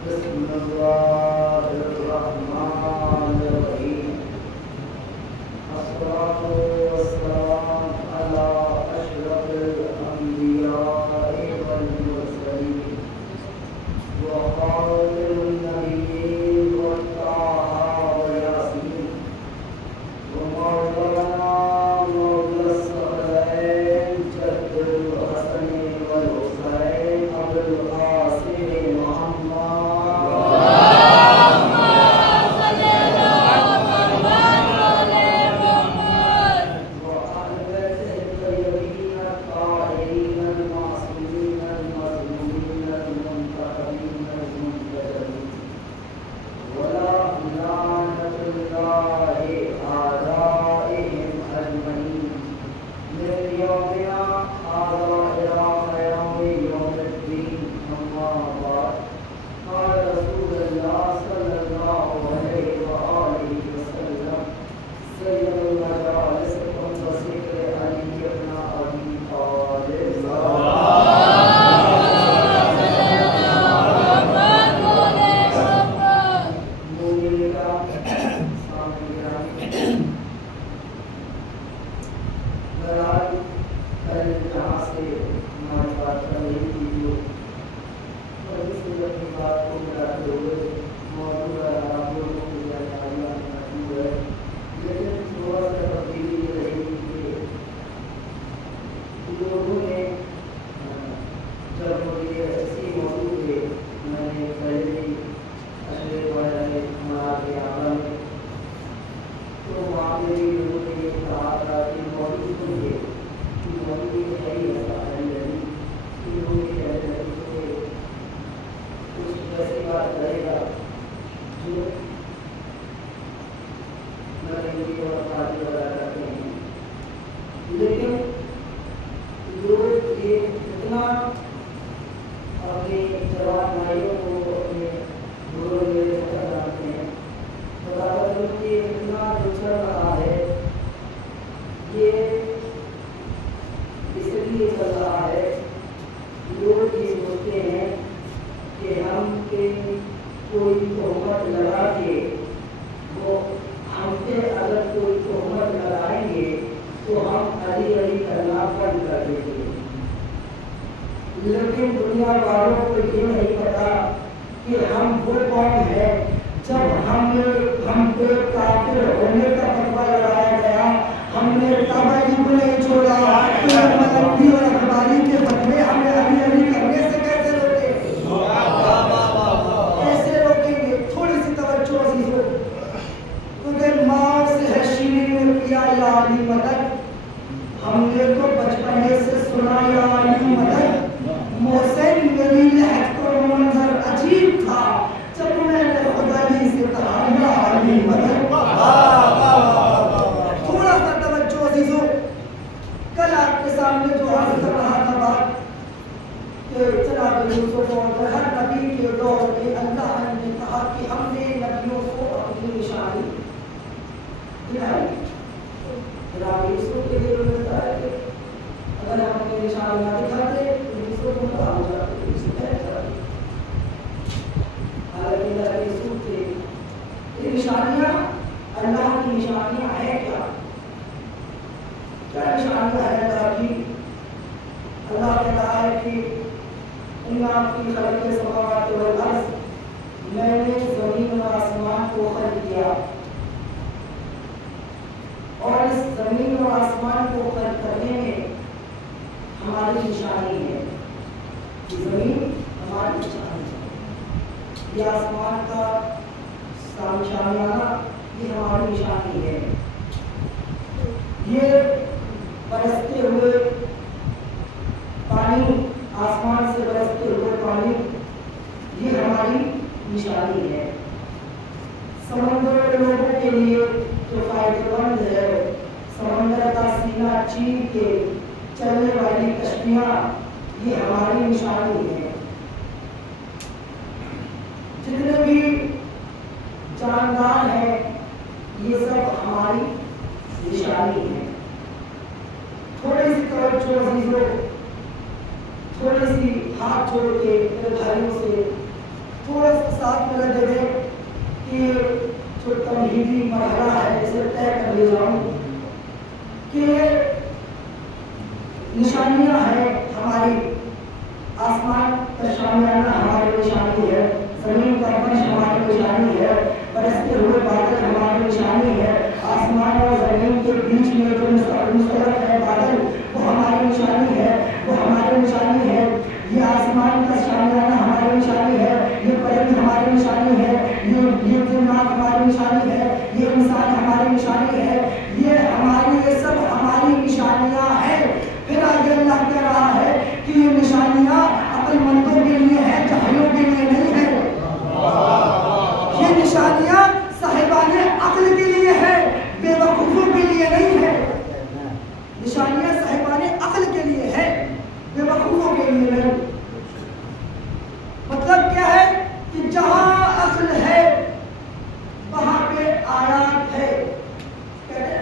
بسم الله الرحمن الرحيم. الصلاة والسلام على أشرف الأنبياء والمرسلين وخاتم النبيين والطه وياسين ومولانا مولى الصالحين جد الحسن والحسين أبو القاسم لیکن دنیا والوں کو یہ نہیں پتا کہ ہم وہ قوم ہے جب ہم پہ کافر ہونے کا فتویٰ لگایا گیا ہم نے تابعی کو نہیں چھوڑا مذہبی اور اخباری کے فتوے ہمیں علی علی کرنے سے کیسے روکیں گے تھوڑی سی توجہ عزیزو کیونکہ ماں سے ہے شیرین نے کیا یا علی مدد ہم نے تو بچپنے سے سنا یا علی مدد محسن میری لہت کو منظر عجیب تھا جب میں نے خدای سے کہا یا علی مدد تھوڑا سا توجہ عزیزو کل آپ کے سامنے جو عرض کر رہا تھا بات کہ جناب یوسف اور ہر نبی کے دور میں اللہ نے کہا کہ ہم نے نبیوں کو اپنی نشانی دلائی جناب یوسف کے لیے ملتا ہے کہ اگر ہم اپنی نشانی نہ دکھاتے تو کو مطلع ہو جاتے اس میں حالانکہ اللہ کے رسول تھے یہ نشانیاں اللہ کی نشانیاں ہیں کیا نشانیاں ہیں اللہ کی اللہ نے کہا ہے کہ اِنَّا فِي خَلْقِ السَّمَاوَاتِ وَالْأَرْضِ میں نے زمین اور آسمان کو خلق کیا اور اس زمین اور آسمان کو خلق کرنے میں ہماری نشانی ہے زمین ہماری نشانی ہے یہ آسمان کا شامیانہ یہ ہماری نشانی ہے یہ برستے ہوئے پانی آسمان سے برستے ہوئے پانی یہ ہماری نشانی ہے سمندر کے لوگوں کے لیے جو فائدہ مند ہے سمندر کا سینہ چیر کے چلنے والی کشتیاں یہ ہماری نشانی ہے جتنے بھی جاندار ہیں یہ سب ہماری نشانی ہے تھوڑی سی توجہ عزیزوں تھوڑی سی ہاتھ جوڑ کے میرے بھائیوں سے تھوڑا سا ساتھ میرا دے دیں کہ جو تمہیدی مرحلہ ہے اسے طے کر لے جاؤں کہ نشانیاں ہیں ہماری، آسمان کا شامیانہ ہماری نشانی ہے، زمین کا فرش ہماری نشانی ہے، برستے ہوئے بادل ہماری نشانی ہے، آسمان اور زمین کے بیچ میں جو مستقل ہے بادل وہ ہماری نشانی ہے، وہ ہماری نشانی ہے، یہ آسمان کا شامیانہ ہماری نشانی ہے، یہ پرند ہماری نشانی ہے، یہ جنات ہماری نشانی ہے، یہ انسان ہماری نشانی ہے، یہ سب ہماری نشانیاں ہیں۔ پھر آگے اللہ کہہ رہا ہے کہ یہ نشانیاں عقل مندوں کے لیے ہیں، جاہلوں کے لیے نہیں ہیں۔ یہ نشانیاں صاحبان عقل کے لیے ہیں، بے وقوفوں کے لیے نہیں ہے۔ نشانیاں صاحبان عقل کے لیے ہیں، بے وقوفوں کے لیے نہیں۔ مطلب کیا ہے کہ جہاں عقل ہے وہاں پہ آیات ہے۔ کہتے ہیں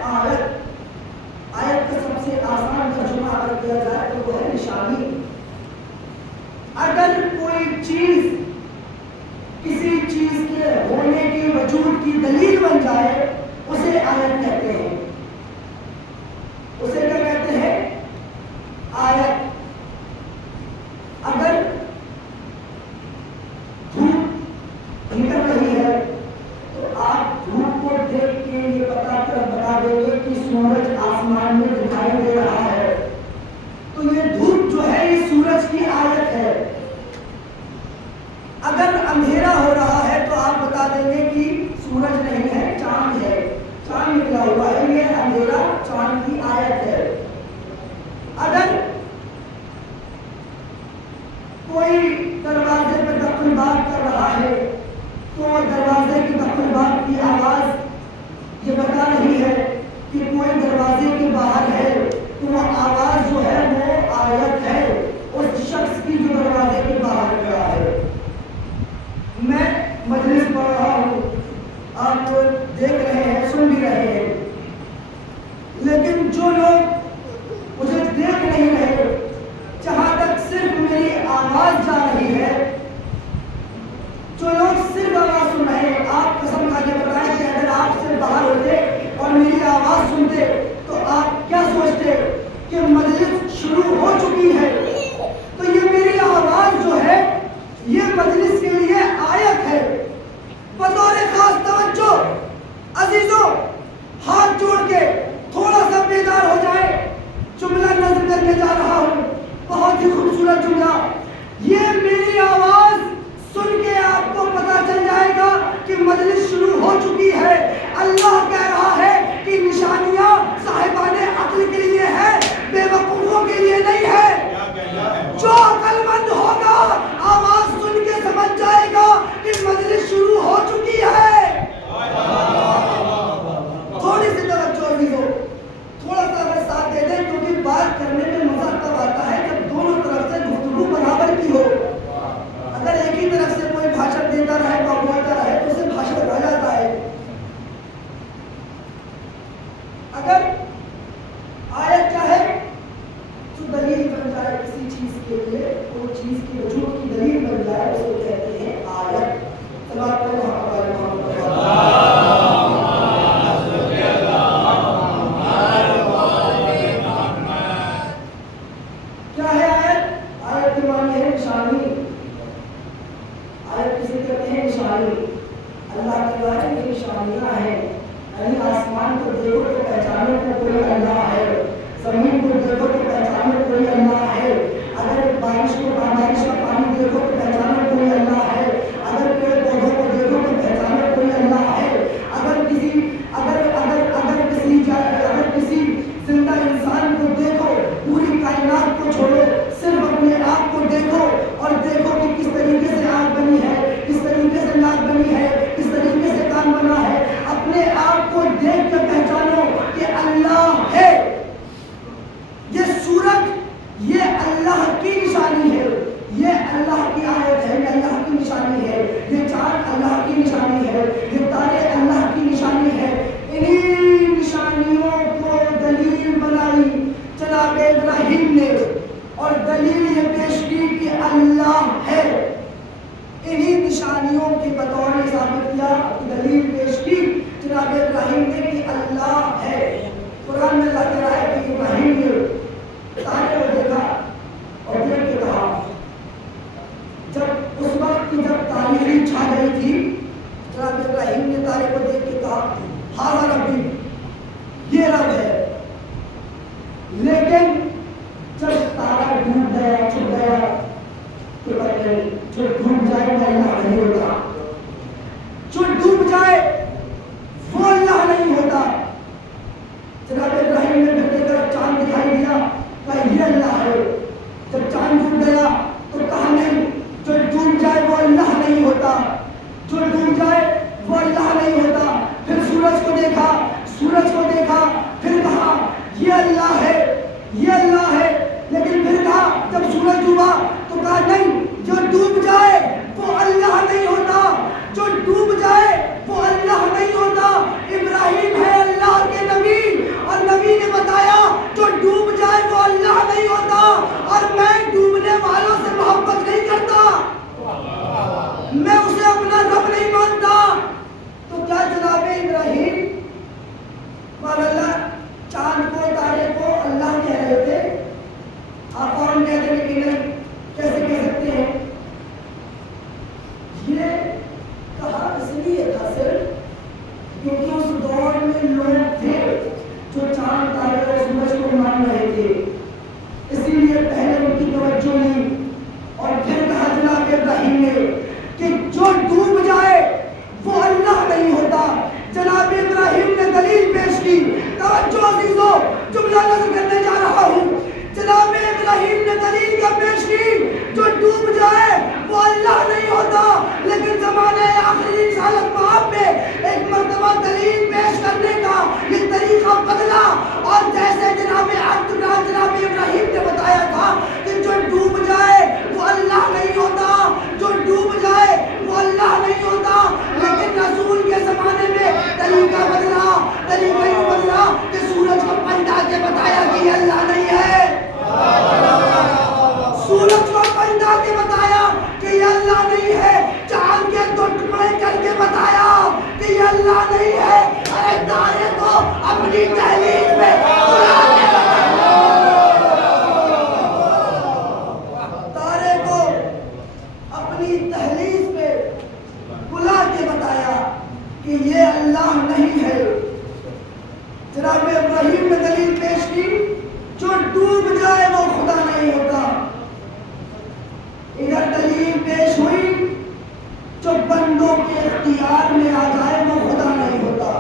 آیت کا سب سے آسان ترجمہ اگر کیا جائے تو وہ ہے نشانی۔ اگر کوئی چیز کسی چیز کے ہونے کی وجود کی دلیل بن جائے اسے آیت کہتے ہیں۔ اسے کیا کہتے ہیں؟ آیت۔ اگر دھوپ نکل رہی ہے تو آپ دھوپ کو دیکھ کے یہ بتا دیں گے کہ سورج آسمان میں دکھائی دے رہا ہے، تو یہ دھوپ جو ہے یہ سورج کی آیت ہے۔ اگر اندھیرا ہو رہا ہے تو آپ بتا دیں گے کہ سورج نہیں ہے، چاند ہے، چاند نکلا ہوا ہے، یہ اندھیرا چاند کی آیت ہے۔ اگر کوئی دروازے پہ دخل بات کر رہا ہے تو دروازے کی دخل بات کی آواز یہ بتا رہی ہے کہ کوئی دروازے کے باہر ہے، تو وہ آواز جو ہے وہ آیت ہے اس شخص کی جو دروازے کے باہر کھڑا ہے۔ میں مجلس پڑھ رہا ہوں، آپ دیکھ رہے ہیں، سن بھی رہے ہیں، لیکن جو لوگ مجھے دیکھ نہیں رہے، جہاں تک صرف میری آواز جا رہی ہے، جو لوگ صرف آواز سن رہے ہیں، آپ قسم کھا کے بتائیں کہ اگر آپ سے باہر ہوتے اور میری آواز سنتے تو آپ کیا سوچتے کہ مجلس شروع ہو چکی ہے؟ تو یہ میری آواز جو ہے یہ مجلس کے لیے آیت ہے۔ بطور خاص توجہ عزیزوں، ہاتھ جوڑ کے تھوڑا سا بیدار ہو جائے، جملہ نظر کرنے جا رہا ہوں، بہت ہی خوبصورت جملہ۔ یہ میری آواز سن کے آپ کو پتا چل جائے گا کہ مجلس شروع ہو چکی ہے۔ اللہ کہہ رہا ہے کہ نشانیاں صاحبان عقل کے لیے ہے، بے وقوفوں کے لیے نہیں ہے۔ جو عقل مند ہوگا آواز سن کے سمجھ جائے گا کہ مجلس شروع ہو چکی ہے۔ تھوڑی سی توجہ عزیزوں، تھوڑا سا ہمیں ساتھ دے دیں، کیونکہ بات کرنے میں مزہ تب آتا ہے جب دونوں طرف سے گفتگو برابر کی ہو۔ اگر ایک ہی طرف سے کوئی بھاشن دیتا رہے، بولتا رہے تو اسے بھاشن کہا جاتا ہے۔ اگر آیت کیا ہے؟ جو دلیل بن جائے کسی چیز کے لیے، کوئی چیز کی وجود کی دلیل بن جائے اسے کہتے ہیں آیت۔ تمام کو ہمارے کیا ہے آیت؟ آیت کے معنی ہے نشانی۔ آیت کسی کہتے ہیں نشانی۔ اللہ کے بارے میں نشانیاں ہیں، یعنی آسمان کو دیکھو تو پہچانو کہ کوئی اللہ ہے، زمین کو دیکھو تو پہچانو کوئی اللہ ہے، اگر بارش کا پانی دیکھو تو پہچانو کوئی اللہ ہے، اگر پیڑ پودوں کو دیکھو تو پہچانو کوئی اللہ ہے، اگر کسی زندہ انسان کو دیکھو، پوری کائنات کو چھوڑو، صرف اپنے آپ کو دیکھو اور دیکھو کہ کس طریقے سے آنکھ بنی ہے، کس طریقے سے ناک بنی ہے، کس طریقے سے کان بنا ہے، اپنے آپ کو دیکھ کے پہچانو کہ اللہ ہے۔ یہ سورج یہ اللہ کی نشانی ہے، یہ اللہ کی آیت ہے، یہ اللہ کی نشانی ہے، یہ چاند اللہ کی نشانی ہے، یہ تارے اللہ کی نشانی ہے۔ انہی نشانیوں کو دلیل بنائی جناب ابراہیم نے اور دلیل یہ پیش کی کہ اللہ ہے۔ انہی نشانیوں کے بطور ثابت کیا، دلیل پیش کی جناب ابراہیم نے کہ اللہ ہے۔ قرآن میں اللہ کہہ رہا ہے کہ ابراہیم نے تارے کو دیکھا اور دیکھ کے کہا، جب اس وقت کی جب تاریخی چھا گئی تھی، جناب ابراہیم نے تارے کو دیکھ کے کہا ہاذا ربی، یہ رب ہے۔ لیکن جب تارا ڈوب گیا، چھپ گیا، تو جو ڈوب جائے وہ اللہ نہیں ہوتا، جو ڈوب جائے وہ اللہ نہیں ہوتا۔ جناب ابراہیم نے پھر دیکھا چاند دکھائی دیا، کہا یہ اللہ ہے۔ جب چاند ڈوب گیا تو کہا نہیں، جو ڈوب جائے وہ اللہ نہیں ہوتا، جو ڈوب جائے وہ اللہ نہیں ہوتا۔ پھر سورج کو دیکھا، سورج کو دیکھا، پھر کہا یہ اللہ ہے، یہ اللہ ہے۔ لیکن پھر کہا جب سورج ڈوبا تو کہا نہیں، جو ڈوب جائے وہ اللہ نہیں ہوتا، جو ڈوب جائے وہ اللہ نہیں ہوتا۔ ابراہیم ہے اللہ کے نبی، اور نبی نے بتایا جو ڈوب جائے وہ اللہ نہیں ہوتا، اور میں ڈوبنے والوں سے محبت نہیں کرتا، میں اسے اپنا رب نہیں مانتا۔ تو کیا جناب ابراہیم مان اللہ چاند کو تارے کو اللہ کہہ رہے تھے؟ آپ کون کہتے ہیں کہ نہیں، کیسے کہہ سکتے ہیں؟ یہ کہا اس لیے تھا صرف کیونکہ اس دور میں لوگ تھے جو چاند تارے اور سورج کو مان رہے تھے، اسی لیے پہلے ان کی توجہ لی اور پھر کہا جناب ابراہیم نے کہ جو ڈوب جائے وہ اللہ نہیں ہوتا۔ جناب ابراہیم نے دلیل پیش کی، توجہ عزیزو، جملہ نظر کرنے جا رہا ہوں۔ جناب ابراہیم نے دلیل کیا پیش کی؟ جو ڈوب جائے وہ اللہ نہیں ہوتا، لیکن زمانے آخری رسالت مآب میں ایک مرتبہ دلیل پیش کرنے کا یہ طریقہ بدلا، اور جیسے جناب ابراہیم نے بتایا تھا کہ جو ڈوب جائے وہ اللہ نہیں ہوتا، جو ڈوب جائے وہ اللہ نہیں ہوتا، لیکن رسول کے زمانے میں طریقہ بدلا، طریقہ یوں بدلا کہ سورج کو پلٹا کے بتایا کہ یہ اللہ نہیں ہے، سورج کو پلٹا کے بتایا کہ یہ اللہ نہیں ہے، چاند کے دو ٹکڑے کر کے بتایا کہ یہ اللہ نہیں ہے۔ ارے تارے کو اپنی تحلیل میں تارے کو اپنی تحلیل پہ بلا کے بتایا کہ یہ اللہ نہیں ہے۔ جناب ابراہیم نے دلیل پیش کی، جو ڈوب جائے وہ خدا نہیں ہوتا۔ ادھر دلیل پیش ہوئی، جو بندوں کے اختیار میں آ جائے وہ خدا نہیں ہوتا،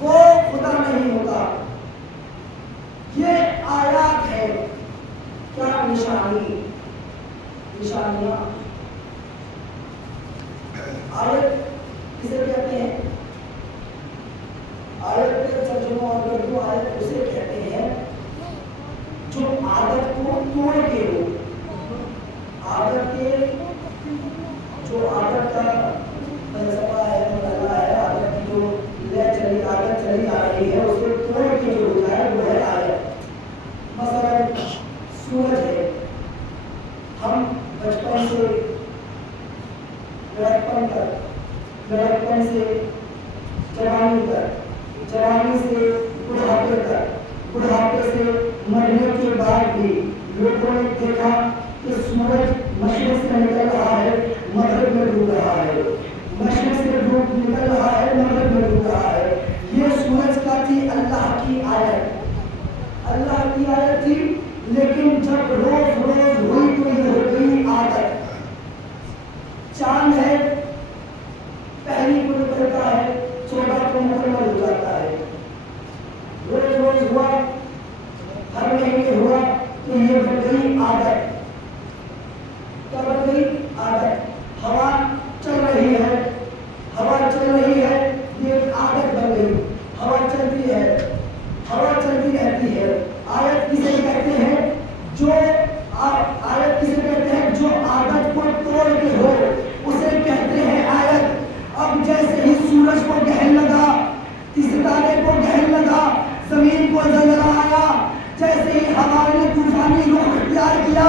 وہ خدا نہیں ہوتا۔ یہ آیات ہے، کیا نشانی، نشانیاں۔ آیت کسے کہتے ہیں؟ آیت کا ترجمہ اور اردو آیت اسے کہتے ہیں جو عادت کو توڑ کے ہو، عادت کے جو عادت کا فلسفہ ہے، مطالعہ ہے، عادت کی جو عادت چلی آ رہی ہے اسے توڑ کے جو ہو جائے وہ ہے آیت۔ مثلا سورج ہے، ہم بچپن سے لڑکپن تک، لڑکپن سے جوانی تک، جوانی سے بڑھاپے تک، بڑھاپے سے مرنے کے بعد بھی لوگوں نے دیکھا کہ سورج مشرق سے نکل رہا ہے، مغرب میں ڈوب رہا ہے، مشرق سے ڈوب نکل رہا ہے، مغرب میں ڈوب رہا ہے۔ یہ سورج کا تھی اللہ کی آیت، اللہ کی آیت تھی، لیکن جب روز روز ہوئی تو یہ ہو گئی عادت۔ چاند ہے، پہلی کو نکلتا ہے، 14 کو مکمل ہو جاتا ہے، روز روز ہوا، ہر مہینے ہوا، تو یہ بن گئی عادت۔ کیا بن گئی؟ عادت۔ ہوا چل رہی ہے، ہوا چل رہی ہے، یہ ایک عادت بن گئی، ہوا چلتی ہے، ہوا چلتی رہتی ہے۔ آیت کسے کہتے ہیں؟ جو آیت کسے کہتے ہیں؟ جو عادت کو توڑ کے ہو اسے کہتے ہیں آیت۔ اب جیسے ہی سورج کو گہن لگا، ستارے کو گہن لگا، زمین کو زلزلہ آیا، جیسے ہی ہوا نے طوفانی رخ اختیار کیا،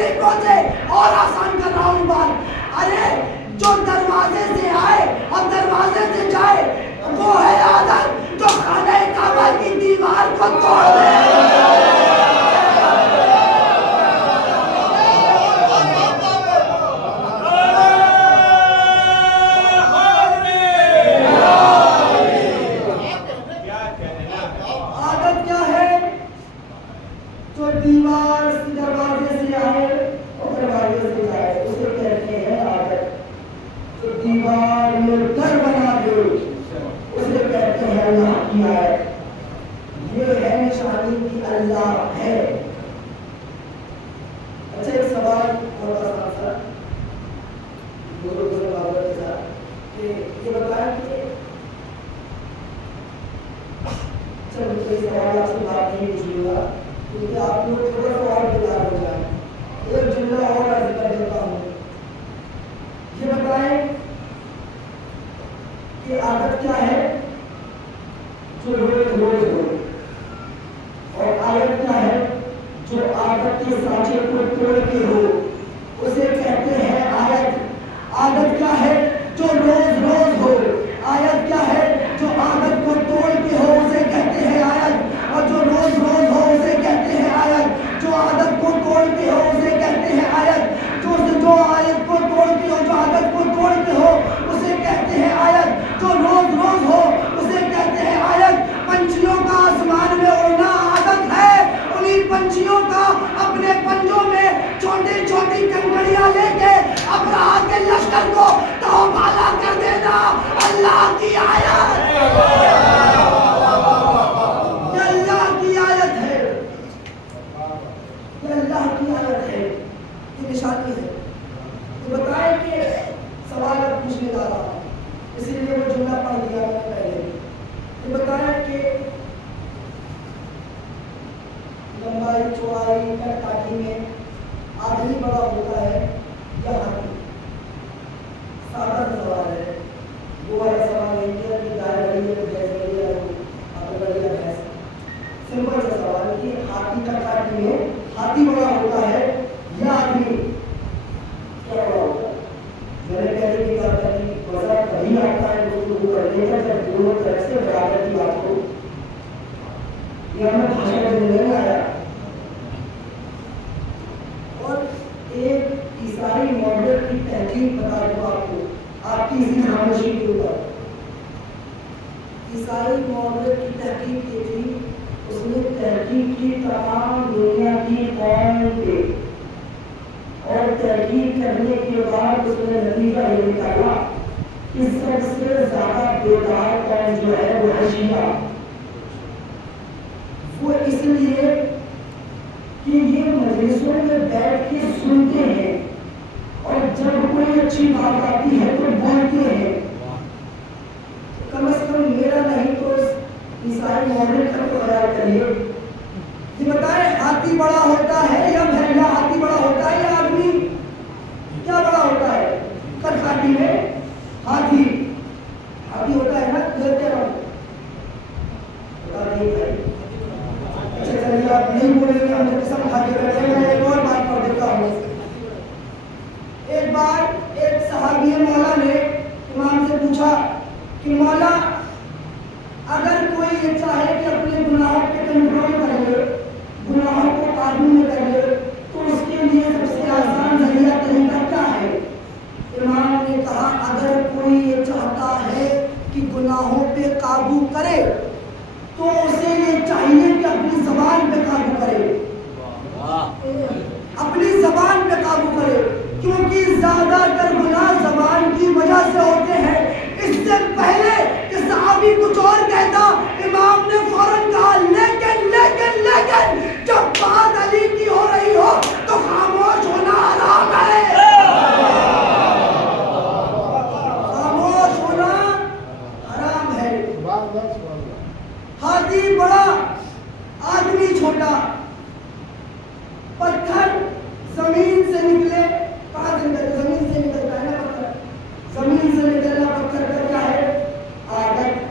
نہیں پہنچے اور آسان کر رہا ہوں بات. ارے جو دروازے سے آئے اور دروازے سے جائے وہ ہے عادت جو خانہ کعبہ کی دیوار کو توڑ دے. عادت کیا ہے؟ جو دیوار سے دروازے سے آئے اور دروازے سے جائے اسے کہتے ہیں عادت. جو دیوار میں در بنا دے اسے کہتے ہیں اللہ کی آیت. یہ ہے نشانی کہ اللہ ہے. اچھا ایک سوال بہت آسان سا بزرگ بابر کے ساتھ کہ یہ بتائیں کہ چلو کوئی سوال آپ سے بات نہیں پوچھوں گا کیونکہ آپ کو تھوڑا سا اور بیدار ہو جائیں. ایک جملہ اور عرض کر دیتا ہوں. یہ بتائیں کہ عادت کیا ہے؟ جو روز روز ہو. اور عادت کیا ہے؟ جو عادت کے سانچے کو توڑ کے ہو اسے کہتے ہیں عادت. عادت کیا ہے؟ جو روز روز ہو. عادت کیا ہے؟ جو عادت کو توڑ کے ہو اسے کہتے ہیں عادت. اور جو روز روز ہو اسے کہتے ہیں عادت. جو عادت کو توڑ کے ہو اسے کہتے ہیں عادت. جو عادت کو توڑ کے ہو جو عادت کو توڑ کے ہو اسے کہتے ہیں عادت. جو روز روز ہو اسے کہتے ہیں عادت. پنچھیوں کا آسمان میں اڑنا عادت ہے. انہی پنچھیوں کا اپنے پنجوں میں چھوٹی چھوٹی کنکریاں لے کے ابراہ کے لشکر کو توبالا کر دینا اللہ کی آیت. یہ اللہ کی آیت ہے. یہ اللہ کی آیت ہے. یہ نشانی ہے. تو بتائیں کہ سوال اب پوچھنے جا رہا ہوں اسی لیے وہ جملہ پڑھ دیا میں نے پہلے. تو بتائیں کہ لمبائی چوڑائی کا کاٹھی میں آدمی بڑا ہوتا ہے یا ہاتھی؟ سادہ سوال ہے. وہ والا سوال نہیں ہے کہ گائے بڑی ہے بھینس بڑی ہے آپ بڑی ہے بھینس. سمپل سا سوال ہے کہ ہاتھی کا کاٹھی میں ہاتھی بڑا ہوتا ہے یا آدمی کیا بڑا ہوتا ہے؟ میں نے پہلے بھی کہا تھا کہ مزہ کبھی آتا ہے گفتگو کرنے کا جب دونوں طرف سے برابر کی بات ہو. یہ ہمیں بھاشا میں نہیں آیا. اور ایک عیسائی ماڈل کی تحقیق بتا دوں آپ کو آپ کی اسی خاموشی کے اوپر. عیسائی ماڈل کی تحقیق یہ تھی اس نے تحقیق کی تمام دنیا کی قوم پہ اور تحقیق کرنے کے بعد اس نے نتیجہ یہ نکالا کہ سب سے زیادہ بیدار قوم جو ہے وہ ہے شیعہ. وہ اس لیے کہ یہ مجلسوں میں بیٹھ کے سنتے ہیں اور جب کوئی اچھی بات آتی ہے تو بولتے ہیں. کم از کم میرا نہیں تو عیسائی ماڈل کا تو خیال کریے. یہ بتائیں ہاتھی بڑا ہوتا ہے یا بھیڑا؟ ہاتھی بڑا ہوتا ہے یا آدمی؟ کیا بڑا ہوتا ہے؟ کٹکاٹی میں ہاتھی ہاتھی ہوتا ہے نا. دیکھتے رہو بتا نہیں بھائی. اچھا چلیے آپ نہیں بولیں گے ہم قسم کھا کے بیٹھے. میں ایک اور بات کر دیتا ہوں. ایک بار ایک صحابی مولا نے امام سے پوچھا کہ مولا اگر کوئی یہ چاہے کہ اپنے گناہوں پہ کنٹرول کر لے گناہوں کو قابو میں کر لے تو اس کے لیے سب سے آسان ذریعہ طریقہ کیا ہے؟ امام نے کہا اگر کوئی یہ چاہتا ہے کہ گناہوں پہ قابو کرے تو اسے یہ چاہیے کہ اپنی زبان پہ قابو کرے. اپنی زبان پہ قابو کرے کیونکہ زیادہ تر گناہ زبان کی وجہ سے ہوتے ہیں. اس سے پہلے کہ صحابی کچھ اور کہتا امام نے فوراً کہا لیکن لیکن لیکن جب بات علی کی ہو رہی ہو تو خاموش ہونا حرام ہے. خاموش ہونا حرام ہے. ہاتھی بڑا آدمی چھوٹا. پتھر زمین سے نکلے کہاں سے نکلے؟ زمین سے نکلتا ہے نا پتھر. زمین سے نکلنا پتھر کا کیا ہے؟ عادت.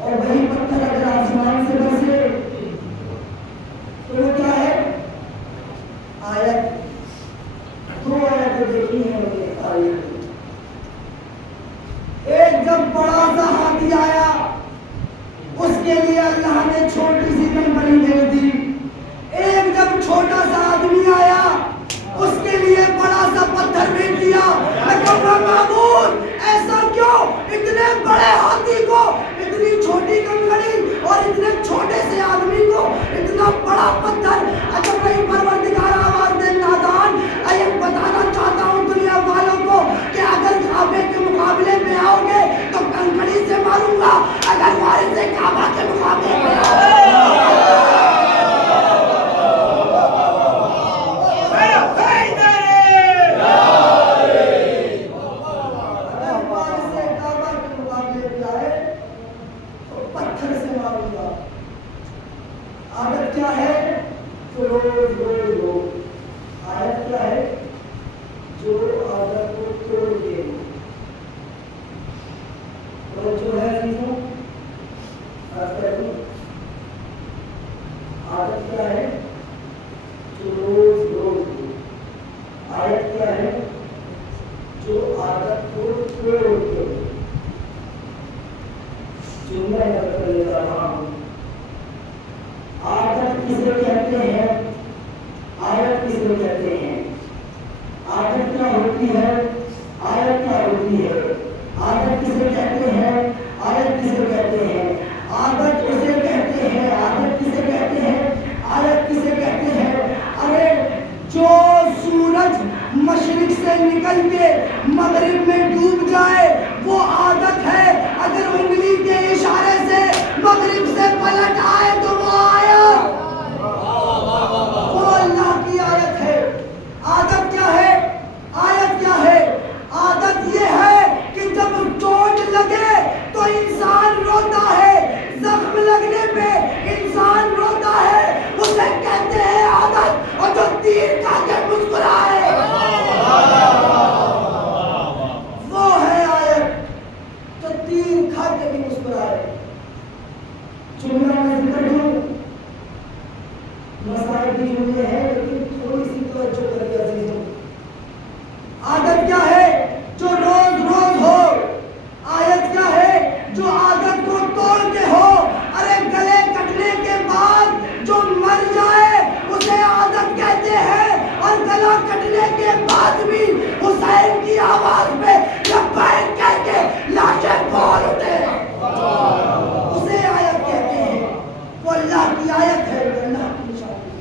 اور وہی پتھر اگر آسمان سے برسے تو وہ کیا ہے؟ آیت. دو آیتیں دیکھی ہیں ان کی تاریخ میں. ایک جب بڑا سا ہاتھی آیا اس کے لیے اللہ نے چھوٹی سی کنکری بھیج دی. ایک جب چھوٹا سا آدمی آیا اس کے لیے بڑا سا پتھر بھیج دیا. معبود ایسا کیوں؟ اتنے بڑے ہاتھی کو اتنی چھوٹی کنکری اور اتنے چھوٹے سے آدمی کو اتنا بڑا پتھر. اجب نہیں پروردگار آواز دے نادان یہ بتانا چاہتا ہوں دنیا والوں کو کہ اگر کعبے کے مقابلے میں آؤ گے تو کنکری سے ماروں گا، اگر وارث کعبہ کے مقابلے میں عادت کیا ہے؟ جو روز عادت کیا ہے؟ جو عادت کو توڑ دے. اور جو ہے عزیزوں عادت کیا ہے؟ جو روز عادت کیا ہے؟ جو عادت کو توڑ دے. جملہ کر لیتا ہوں. عادت کسے کہتے ہیں؟ عادت کسے کہتے ہیں؟ عادت کیا ہوتی ہے؟ عادت کیا ہوتی ہے؟ عادت کسے کہتے ہیں؟ عادت کسے کہتے ہیں؟ عادت کسے کہتے ہیں؟ عادت کسے کہتے ہیں؟ عادت کسے کہتے ہیں؟ ارے جو سورج مشرق سے نکل کے مغرب میں ڈوب جائے وہ عادت ہے. اگر انگلی کے اشارے سے مغرب سے پلٹ آئے تو وہ آیت، وہ اللہ کی آیت ہے. عادت کیا ہے؟ آیت کیا ہے؟ عادت یہ ہے کہ جب چوٹ لگے تو انسان روتا ہے، زخم لگنے پہ انسان روتا ہے، اسے کہتے ہیں عادت. اور جو تیر کھا کے مسکرائے وہ ہے آیت. جو تیر کھا کے بھی مسکرائے. جملہ میں ذکر دوں مسائل کی جملے ہیں لیکن تھوڑی سی توجہ کریے عزیزوں. عادت کیا ہے؟ جو روز ہو. آیت کیا ہے؟ جو عادت کو توڑ کے ہو. ارے گلے کٹنے کے بعد جو مر جائے اسے عادت کہتے ہیں، اور گلا کٹنے کے بعد بھی حسین کی آواز میں لبیک کہہ کے لاشیں بول اٹھے اسے آیت کہتے ہیں. وہ اللہ کی آیت ہے، اللہ کی نشانی.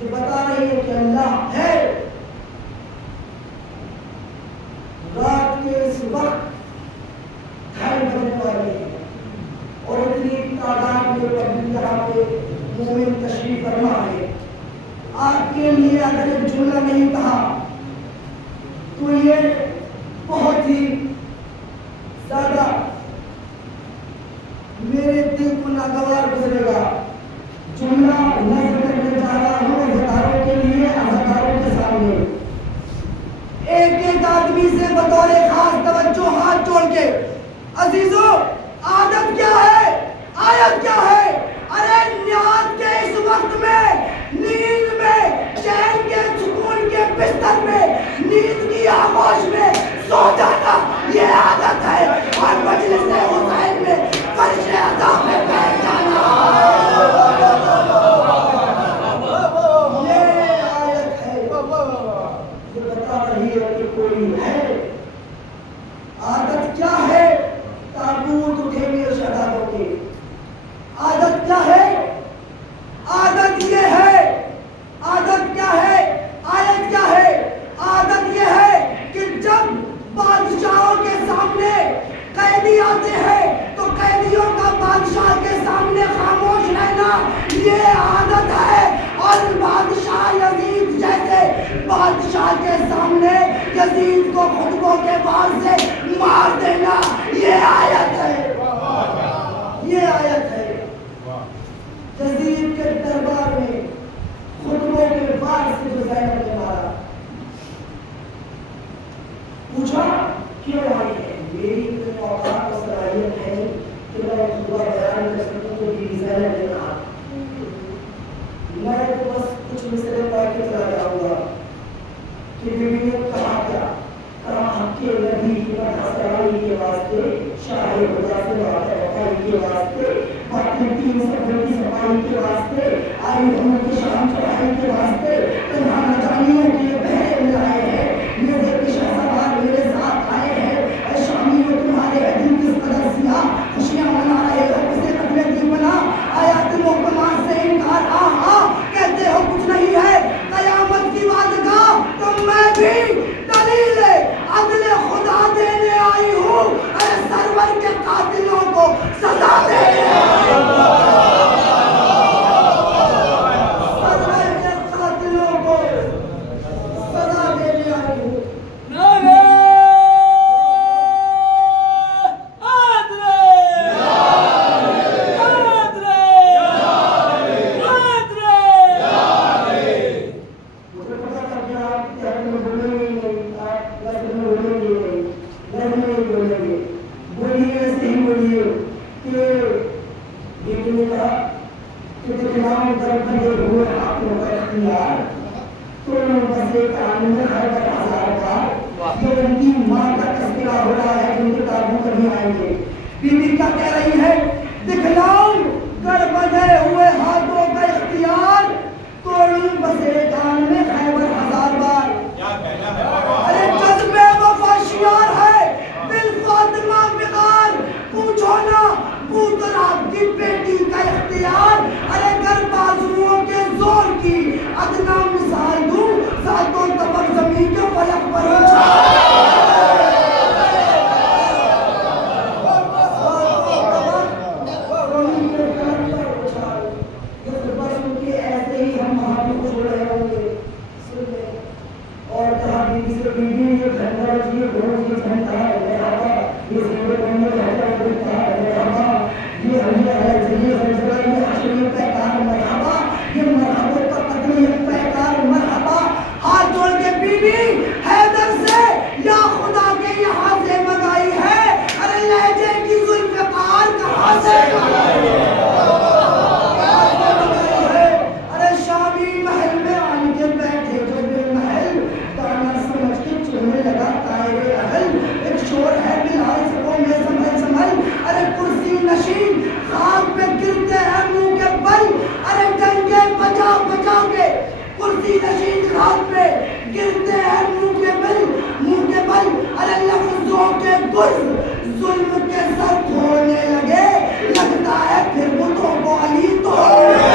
یہ بتا رہی ہے کہ اللہ ہے. رات کے اس وقت گھر بننے والے ہیں اور اتنی تعداد میں پبلک یہاں پہ مومن تشریف فرما ہے. آپ کے لیے اگر ایک جملہ نہیں کہا تو یہ بہت ہی زیادہ میرے دل کو ناگوار گزرے گا. جملہ نظر کرنے جا رہا ہوں ہزاروں کے لیے، ہزاروں کے سامنے. ایک آدمی سے بطور خاص توجہ ہاتھ جوڑ کے عزیزوں عادت کیا ہے؟ آیت کیا ہے؟ ارے نیاز کے اس وقت میں، نیند میں، چین کے سکون کے بستر میں، نیند کی آغوش میں سو جانا یہ عادت ہے. اور مجلس حسین میں فرش ادا میں بیٹھ جانا یہ آیت ہے. یہ بتا رہی ہے کہ کوئی ہے. عادت کیا ہے؟ تابوت اٹھیں گے شہداؤں کے. عادت کیا ہے؟ عادت یہ ہے. عادت کیا ہے؟ آیت کیا ہے؟ عادت یہ ہے کہ جب بادشاہوں کے سامنے قیدی آتے ہیں تو قیدیوں کا بادشاہ کے سامنے خاموش رہنا یہ عادت ہے. اور بادشاہ یزید جیسے بادشاہ کے سامنے یزید کو خطبوں کے بار سے مار دینا یہ آیت ہے. یہ آیت ہے. یزید کے دربار میں خطبوں کے بار سے جو زینب نے مارا، پوچھا کیوں آئی ہے؟ میری اتنی اوقات و صلاحیت ہے کہ میں خطبہ بیان کر سکوں تو بیوی زینب نے کہا میں تو بس کچھ مسئلے پڑھ کے چلا جاؤں گا. کے واسطے، باقی 3 سفر کی صفائی کے واسطے، آئی ہم کی شام چڑھائی کے واسطے، تنہا نچانیوں کے بہرے میں آئے ہیں، میرے کے شہزادار میرے ساتھ آئے ہیں، اے شامیوں تمہارے دل کس قدر سیاہ خوشیاں منا رہے ہو، کسے قتل دی بنا آیات محکمات سے انکار کہتے ہو کچھ نہیں ہے قیامت کی وعدگاہ، تو میں بھی دلیل عدل خدا دینے آئی ہوں، اے سرور کے قاتلوں کو سزا دینے آئی ہوں، سرور کے قاتلوں کو سزا دینے آئی ہوں۔ بی بی کیا کہہ رہی ہے؟ دکھلاؤں گر بندھے ہوئے ہاتھوں کا اختیار، توڑوں بسے کان میں خیبر 1000 بار۔ ارے جذبے وفا شیار ہے دل فاطمہ بغار، پوچھو نا بوترا کی بیٹی کا اختیار، ارے گر بازوؤں کے زور کی ادنا مثال دوں، ساتوں طبق زمین کے فلک پر اچھا ظلم کے سر پھوڑنے لگے، لگتا ہے پھر بتوں کو علی توڑنے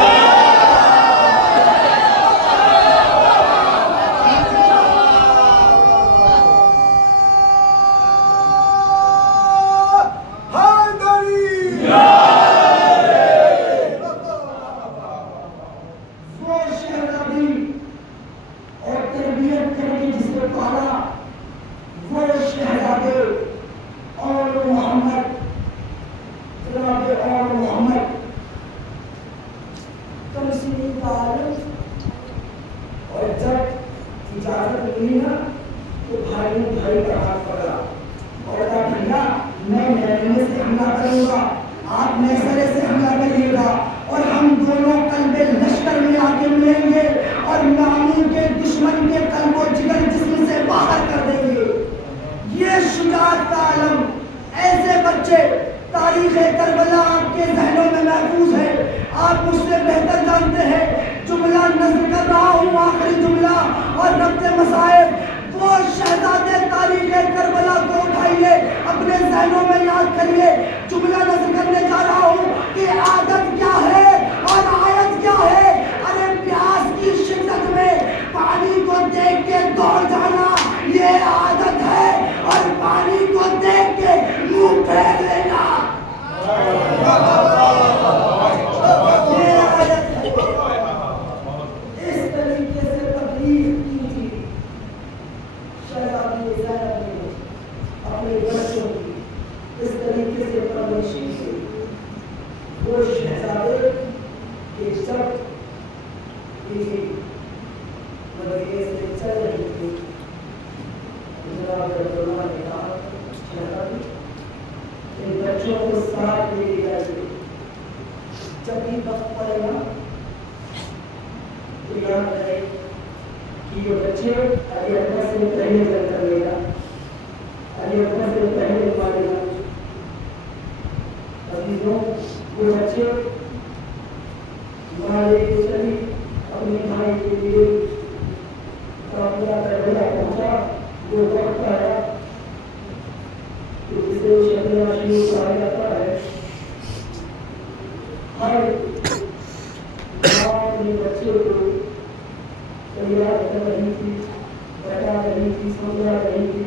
تاریخ کربلا آپ کے ذہنوں میں محفوظ ہے، آپ مجھ سے بہتر جانتے ہیں۔ جملہ نظر کر رہا ہوں، آخری جملہ اور ربط مصائب، وہ شہزادے تاریخ کربلا کو اٹھائیے، اپنے ذہنوں میں یاد کریے۔ جملہ نظر کرنے جا رہا ہوں کہ عادت کیا ہے اور آیت کیا ہے۔ ارے پیاس کی شدت میں پانی کو دیکھ کے دوڑ جانا یہ عادت ہے، اور پانی کو دیکھ کے منہ پھیر لینا یہ عادت ہے۔ اس طریقے سے تبلیغ کی تھی شہزادی زینب نے اپنے بچوں کی، اس طریقے سے پرورشی سے وہ شہزادے کے جب کسی مدینے سے چل رہی تھی، جناب عبداللہ نے کہا شہزادی ان بچوں کو ساتھ لے جائیے، جب بھی وقت پڑے گا تو یاد رہے کہ یہ بچے علی اکبر سے پہلے جنگ کر لے گا، علی اکبر سے پہلے مارے گا۔ عزیزوں وہ بچے ہمارے چلی اپنے بھائی کے لیے کافلا کربلا پہنچا، وہ وقت آیا کہ جسے شبیہ شریف کہا جاتا ہے. ہر ماں اپنے بچے کو تیار کر رہی تھی، بتا رہی تھی، سمجھا رہی تھی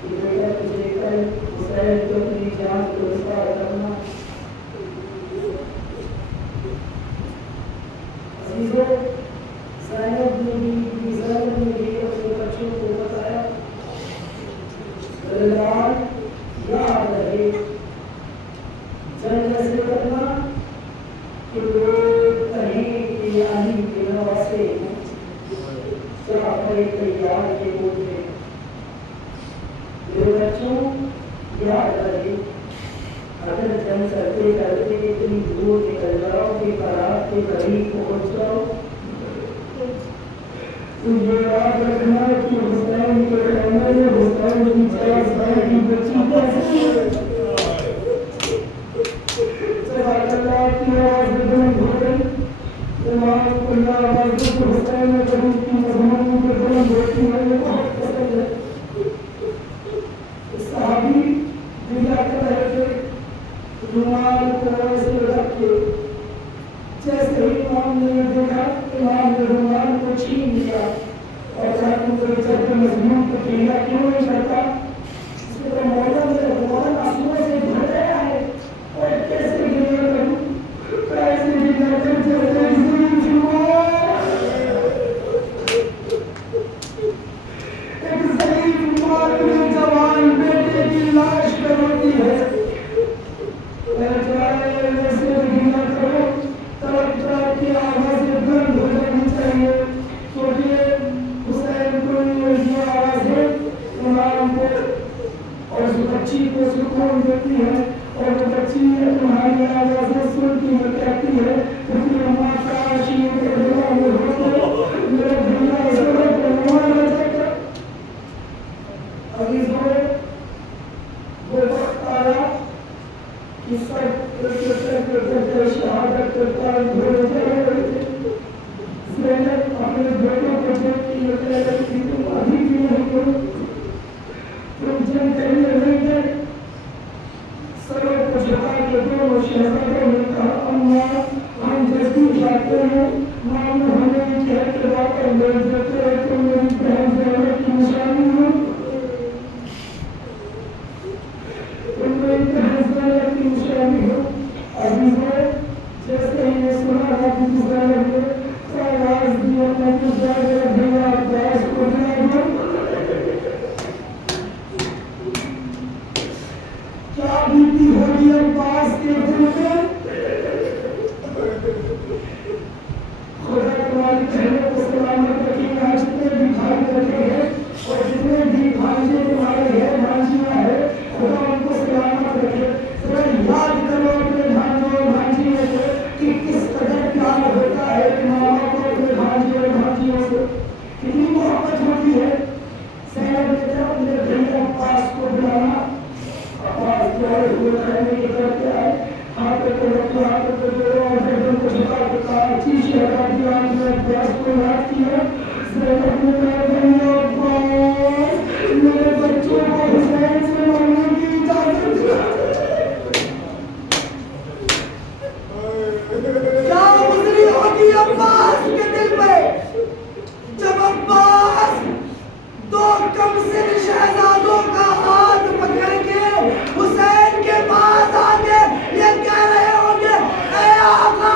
کہ بیٹا تجھے کل حسین کو اپنی جان کو اظہار کرنا. عزیزوں، زینب نے بھی اپنے بچوں کو بتایا رضوان یاد رہے جنگ ایسے کرنا کہ لوگ کہیں کہ علی کے نواسے جعفر تیار کے بولتے. میرے بچوں یاد رہے اگر جنگ کرتے کرتے اتنی دور نکل جاؤ کہ برات کے قریب پہنچ جاؤ تو یہ یاد رکھنا کہ حسین کے خیمے میں حسین کی 50 بھائی کی بچی کیسے جب اللہ کی آواز بلند ہو گئی امام اللہ آواز کو حسین میں کبھی کی مضمون کے بلند ہوتی ہے یہ بہت پسند ہے. صحابی دیا کر رہے تھے رومال کو ایسے رکھ کے جیسے ہی امام نے دیکھا امام نے رومال کو چھین لیا اور کہا کہ میرے چہرے مضمون کو کھیلا کیوں نہیں کرتا. اس کو مولا میرا رومال آنسوؤں سے بھر گیا ہے اور کیسے گریا کروں کیسے گریا کر جیسے ضرور چھوڑا ایک ضعیف ماں اپنے جوان بیٹے کی لاش پہ روتی ہے. بچی کو سکون دیتی ہے اور وہ بچی تمہاری آوازیں سنتی ہے کہتی ہے کہ ماں کاشی کے دلوں میں ہوتے میرے دنیا ضرورت کو نمانا جاتا. عزیزوں وہ وقت آیا کہ سب شہادت کرتا گھوڑے چلے رہے تھے. زینب اپنے بیٹوں کو دیکھتی ہے کہہ رہی تھی تم ابھی بھی نہیں کرو تم جنگ کرنے نہیں گئے. سروں کو جھکا کے دونوں شہزادوں نے کہا اماں ہم جلدی جاتے ہیں ماموں ہمیں کہہ کے واپس لے دیتے ہیں تم میری بہن زینب کی نشانی ہو تم میری بہن زینب کی نشانی ہو. عزیزوں جیسے ہی نے سنا حضرت زینب نے آواز دی اپنے جاگر بھیا عباس کو بلا دو. کیا بیتی ہوگی عباس کے دل میں. خدا تمہاری بہنوں کو سلامت رکھے آج جتنے بھی بھائی بیٹھے ہیں اور جتنے بھی بھانجے تمہارے ہیں بھانجیاں ہیں خدا ان کو سلامت رکھے. ذرا یاد کرو اپنے بھانجوں اور بھانجیوں سے کہ کس قدر پیار ہوتا ہے کہ ماما کو اپنے بھانجے اور بھانجیوں سے کتنی محبت ہوتی ہے. زینب نے کہا اپنے بھیا عباس کو بلانا. عباس جو ہے وہ کہنے کی طرف کیا ہے ہاتھ کو رکھو ہاتھ کو جوڑو اور گردن کو جھکا کے کہا اچھی شہزادی آج نے عباس کو یاد کیا. زینب نے کہا بھیا عباس میرے بچوں کو حسین سے ملنے کی اجازت کیا گزری ہوگی عباس کے دل میں جب عباس دو کم سن شہزادوں کا ہاتھ پکڑ کے حسین کے پاس آگے یہ کہہ رہے ہوں گے اے آقا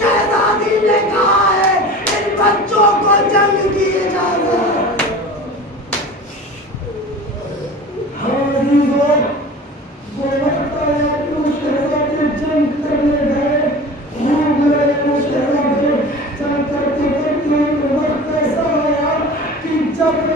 شہزادی نے کہا ہے ان بچوں کو جنگ کی اجازت. عزیزوں وہ وقت آیا کہ وہ شہزادے جنگ کرنے گئے ہو گئے. وہ شہزادے جنگ کرتے کرتے وقت ایسا آیا کہ جب